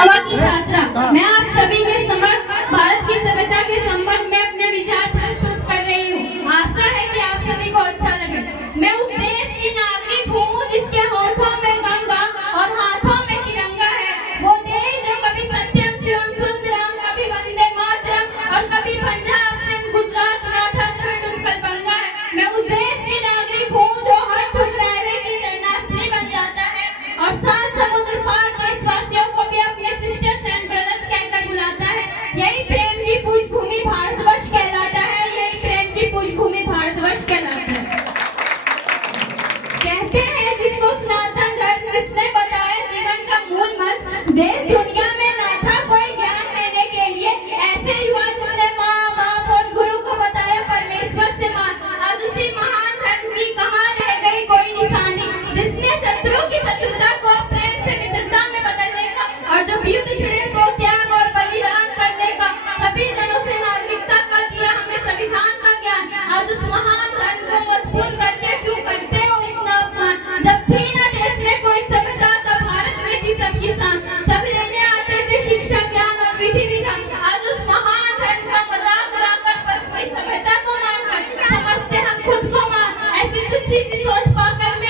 Comma की छात्रा, मैं आप सभी के समक्ष भारत की सभ्यता के संबंध में अपने विचार प्रस्तुत कर रही हूँ। आशा है कि आप सभी को अच्छा लगे। मैं उस देश की नागरिक हूँ जिसके होठों में गंगा और हाथों में तिरंगा है। वो देश जो कभी सत्यम शिवम सुंदरम, कभी वंदे मातरम और कभी पंजाब सिंध गुजरात में अठहत्तर में डुबकल बंगा है। मैं उस देश की नागरिक हूँ जो हर ठुकरावे की जन्माष्टमी बन जाता है और सात समुद्र पार देशवासियों को भी अपने सिस्टर्स एंड ब्रदर्स कहकर बुलाता है। यही प्रेम की पूज भूमि भारतवर्ष कहलाता है। यही प्रेम की पूज भूमि भारतवर्ष कहलाता है। कहते हैं जिसको सनातन धर्म जिसने बताया जीवन का मूल मंत्र, देश दुनिया में ना था कोई ज्ञान देने के लिए ऐसे युवा जिसने माँ बाप और गुरु को बताया परमेश्वर से मान। आज उसी महान धर्म की कहाँ रह गई कोई निशानी, जिसने शत्रु की शत्रुता को प्रेम से मित्रता में बदलने का और जो युद्ध छिड़े को त्याग और बलिदान करने का, सभी जनों से नागरिकता का दिया हमें संविधान का ज्ञान। आज उस महान धर्म को मजबूर करके क्यों करते हो इतना अपमान। जब थी ना देश में कोई सभ्यता तब भारत में थी सबकी शान। सब लेने आते थे शिक्षा ज्ञान और विधि विधान। आज उस महान धर्म का मजाक उड़ाकर बस वही सभ्यता को मानकर समझते हम खुद को मान। ऐसी तुच्छी सी सोच पाकर मैं